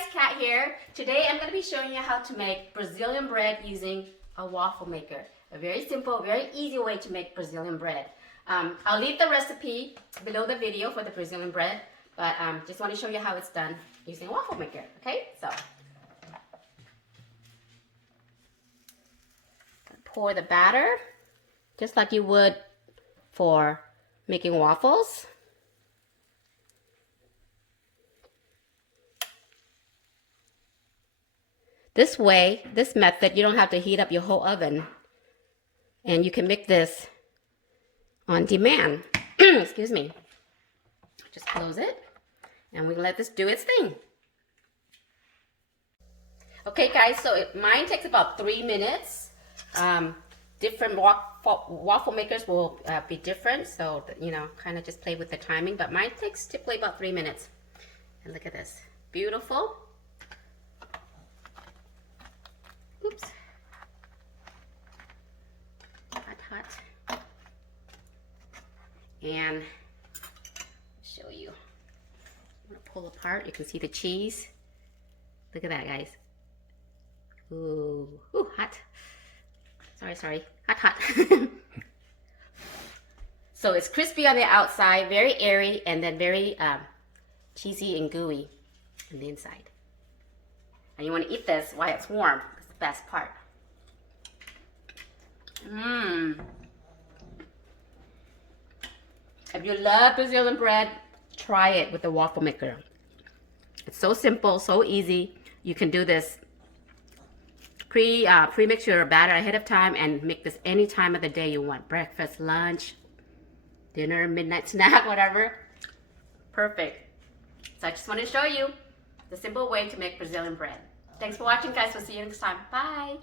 guys, Kat here. Today I'm going to be showing you how to make Brazilian bread using a waffle maker. A very simple, very easy way to make Brazilian bread. I'll leave the recipe below the video for the Brazilian bread, but just want to show you how it's done using a waffle maker. Okay, so pour the batter just like you would for making waffles. This way, this method, you don't have to heat up your whole oven. And you can make this on demand. Excuse me. Just close it. And we let this do its thing. Okay guys, so mine takes about 3 minutes. Different waffle makers will be different. So, you know, kind of just play with the timing. But mine takes typically about 3 minutes. And look at this. Beautiful. Oops. Hot. And show you. I'm gonna pull apart. You can see the cheese. Look at that, guys. Ooh, hot. Sorry. Hot. So it's crispy on the outside, very airy, and then very cheesy and gooey on the inside. And you want to eat this while it's warm. It's the best part. If you love Brazilian bread, try it with the waffle maker. It's so simple, so easy. You can do this pre-mix your batter ahead of time and make this any time of the day you want. Breakfast, lunch, dinner, midnight snack, whatever. Perfect. So I just wanted to show you the simple way to make Brazilian bread. Thanks for watching, guys. We'll see you next time. Bye.